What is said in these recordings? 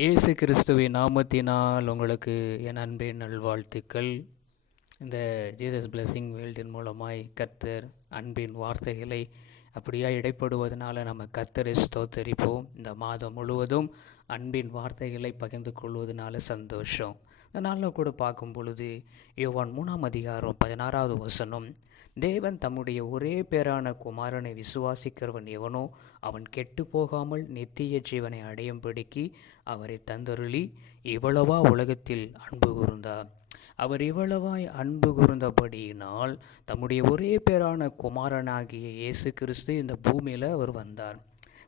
இயேசு கிறிஸ்துவின் நாமத்தினால் உங்களுக்கு என் அன்பின் நல்வாழ்த்துக்கள். இந்த ஜீசஸ் பிளெஸிங் வேல்டின் மூலமாய் கர்த்தர் அன்பின் வார்த்தைகளை அப்படியா இடைப்படுவதனால நம்ம கர்த்தரை ஸ்தோத்தரிப்போம். இந்த மாதம் முழுவதும் அன்பின் வார்த்தைகளை பகிர்ந்து கொள்வதனால சந்தோஷம். இந்த நாளில் கூட பார்க்கும் பொழுது யோவான் 3:16 வசனம், தேவன் தம்முடைய ஒரே பேரான குமாரனை விசுவாசிக்கிறவன் எவனோ அவன் கெட்டு போகாமல் நித்திய ஜீவனை அடையும்படிக்கு அவரை தந்தருளி இவ்வளவா உலகத்தில் அன்பு கூர்ந்தார். அவர் இவ்வளவாய் அன்பு கூர்ந்தபடியினால் தம்முடைய ஒரே பேரான குமாரனாகிய இயேசு கிறிஸ்து இந்த பூமியில் அவர் வந்தார்.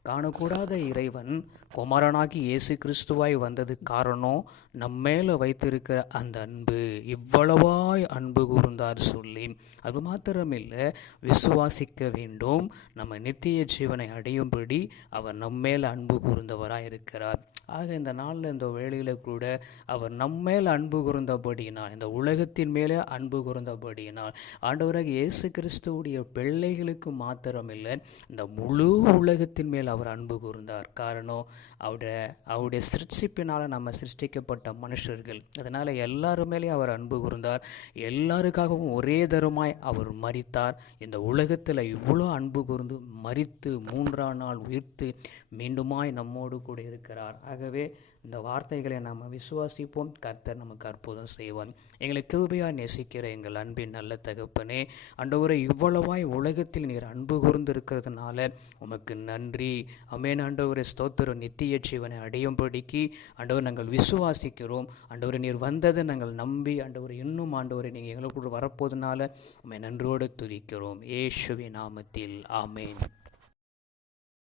காணக்கூடாத இறைவன் குமாரனாகி இயேசு கிறிஸ்துவாய் வந்தது காரணம் நம்மேல வைத்திருக்கிற அந்த அன்பு. இவ்வளவாய் அன்பு கூர்ந்தார் சொல்லி அது மாத்திரமில்லை, விசுவாசிக்க வேண்டும், நம்ம நித்திய ஜீவனை அடையும்படி அவர் நம்மேல் அன்பு கூர்ந்தவராக இருக்கிறார். ஆக இந்த நாளில் இந்த வேளையில் கூட அவர் நம்மேல் அன்பு கூர்ந்தபடியினால், இந்த உலகத்தின் மேலே அன்பு கூர்ந்தபடியினால், ஆண்டவராக இயேசு கிறிஸ்துவுடைய பிள்ளைகளுக்கு மாத்திரமில்லை, இந்த முழு உலகத்தின் மேல் அவர் அன்பு கூர்ந்தார். காரணம், அவருடைய சிருஷ்டிப்பினால் நம்ம சிருஷ்டிக்கப்பட்ட மனுஷர்கள். அதனால் எல்லாருமேலே அவர் அன்பு கூர்ந்தார். எல்லாருக்காகவும் ஒரே தருமாய் அவர் மரித்தார். இந்த உலகத்தில் இவ்வளோ அன்பு கூர்ந்து மரித்து 3ஆம் நாள் உயிர்த்து மீண்டுமாய் நம்மோடு கூட இருக்கிறார். ஆகவே இந்த வார்த்தைகளை நாம் விசுவாசிப்போம். கர்த்தர் நமக்கு அற்புதம் செய்வார். எங்களை கிருபையாக நேசிக்கிற எங்கள் அன்பின் நல்ல தகப்பனே, ஆண்டவரே, இவ்வளவாய் உலகத்தில் நீர் அன்பு கூர்ந்து இருக்கிறதுனால உமக்கு நன்றி. அமேன் ஆண்டவரே, ஸ்தோத்திரம். நித்திய ஜீவனை அடையும்படிக்கு ஆண்டவர் நாங்கள் விசுவாசிக்கிறோம். ஆண்டவரை நீர் வந்ததை நாங்கள் நம்பி ஆண்டவரை இன்னும் ஆண்டவரை நீங்கள் எங்களுக்குள்ள வரப்போதுனால உம்மை நன்றியோடு துதிக்கிறோம். இயேசுவின் நாமத்தில் ஆமேன்.